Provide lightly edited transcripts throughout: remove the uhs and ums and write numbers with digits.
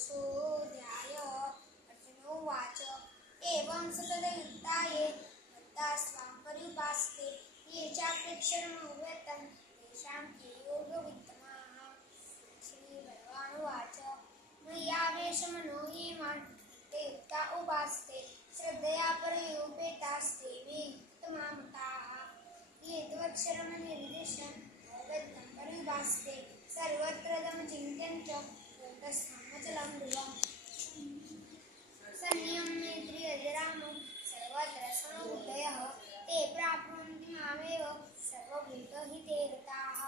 द्वादशोऽध्याय अर्जुनोवाच एवं सततयुक्ताये मत्ता स्वां पर्युपासते ये चाप्यक्षरमव्यक्तं तेषां के योगवित्तमाः। श्रीभगवानुवाच मय्यावेशमनो ये मां ते युक्ता उपासते श्रद्धया परयोपेतास्ते मे युक्तमामताः। ये त्वक्षरमनिर्दिश्यम् अव्यक्तं पर्युपासते सर्वत्रदमचिन्त्यं च तस्माच्चलं ध्रुवम्। संयम्येन्द्रियग्रामं सर्वत्र समबुद्धयः ते प्राप्नुवन्ति मामेव सर्वभूतहिते रताः।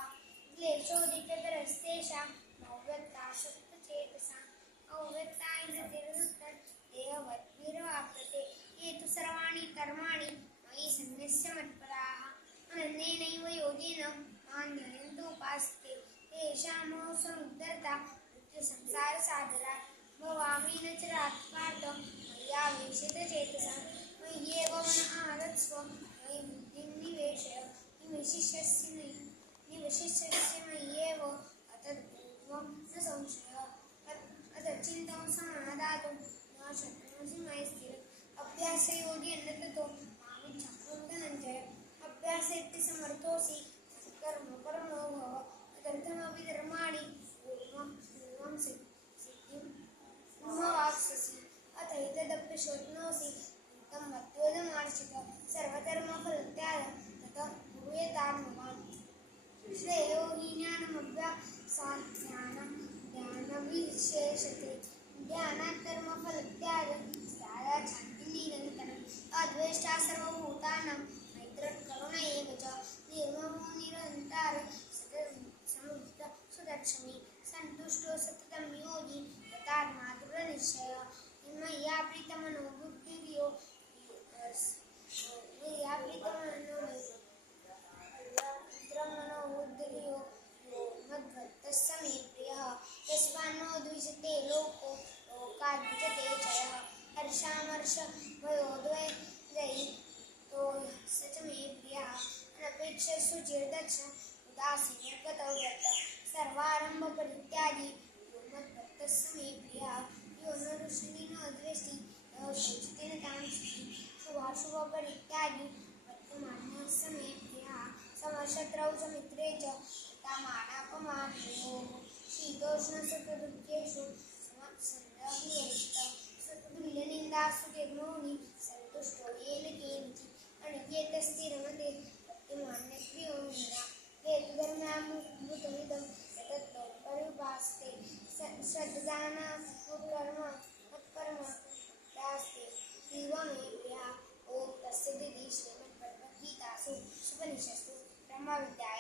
क्लेशोऽधिकतरस्तेषां अव्यक्तासक्तचेतसाम् अव्यक्ता इन्द्रियवृत्तयः देहवद्भिर्वाप्यते ये तु सर्वाणि कर्माणि मयि सन्न्यस्य मत्पराः अनन्येनैव योगेन मां ध्यायन्तः उपासते तेषामहं समुद्धरता मृत्युसंसारसागरात् भवामि न च रात्पार्थ मय्यावेशितचेतसां मय्येव मनः आधत्स्व मयि बुद्धिं निवेशय निवशिष्यसि मय्येव अतत्पूर्वं न संशयः अतच्चिन्तं समादातुं न शक्नोषि मयि स्थिरः अभ्यासयोगेन ततो मामिच्छाप्तुं धनञ्जय अभ्यासेऽपि समर्थोऽसि कर्म परमो भव तदर्थमपि धर्माणि पूर्वं सिद्धिं वाप्स्यसि अथैतदपि शक्नोषि तं मत्वदमार्चित सर्वधर्मफलत्यागं ततः कुर्यात्मात्मवान् श्रेयो हि ज्ञानमभ्यासात् ध्यानविशेषते ध्यानात् कर्मफलत्यागं स्यात् शान्तिर्निरन्तरम् अद्वेष्टा सर्वभूतानां मैत्रः करुण एव च निर्ममो निरन्तरः समुद्ध सुदक्षिणे सन्तुष्टो सततं योगी यथात्मा दृढनिश्चयः मय्या प्रीतमनो बुद्धिर्यो मद्भक्तः स मे प्रियः यस्मान्नो द्विजते लोको लोकाद्विजते च यः हर्षामर्षभयोद्वैतो स च मे प्रियः अनपेक्षः शुचिर्दक्षः उदासीनगतो व्रतः सर्वारम्भपरित्यागी यो मद्भक्तः स मे प्रियः यो न रुष्णि न द्वेष्टि न शोचति न काङ्क्षति शुभाशुभपरित्यागी वर्तमानः स मे प्रियः समशत्रौ च मित्रे च तथा मानापमानयोः शीतोष्णसुखदुःखेषु समसन्दः तुल्यनिन्दासुखैर्मौनि सन्तुष्टो येन केनचित् अनिकेतस्थिरमते भक्तिमान्यप्रियो नरः हेतुधर्म्यामृतमिदं यततो पर्युपासते श्रद्धानात्मकर्म दास्ते इव मे प्रियः। ॐ तत्सदिति श्रीमद्भगवद्गीतासु उपनिषत्सु ब्रह्मविद्यायां